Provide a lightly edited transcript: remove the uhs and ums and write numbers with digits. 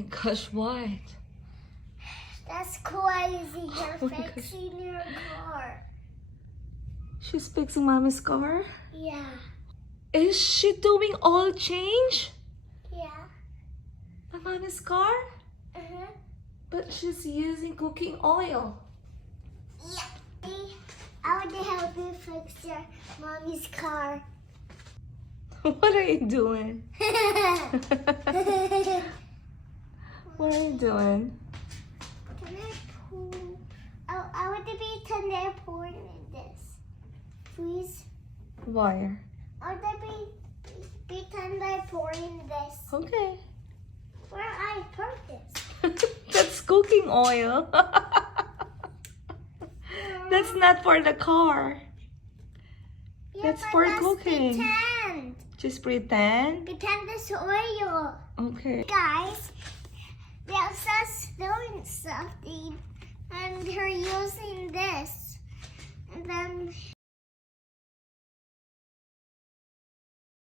my gosh, what? That's crazy. You're Oh my fixing your car. She's fixing Mommy's car? Yeah. Is she doing oil change Yeah. on Mommy's car? Uh-huh. But she's using cooking oil. Yeah. I want to help you fix your mommy's car. What are you doing? What are you doing? Can I pour? Oh, I want to pretend they're pouring in this. Please. Why? I want to pretend they're pouring this. Okay. Where I put this? That's cooking oil. That's not for the car. Yeah, That's but for let's cooking. Pretend. Just pretend. Pretend this oil. Okay. Guys, Elsa's doing something and her using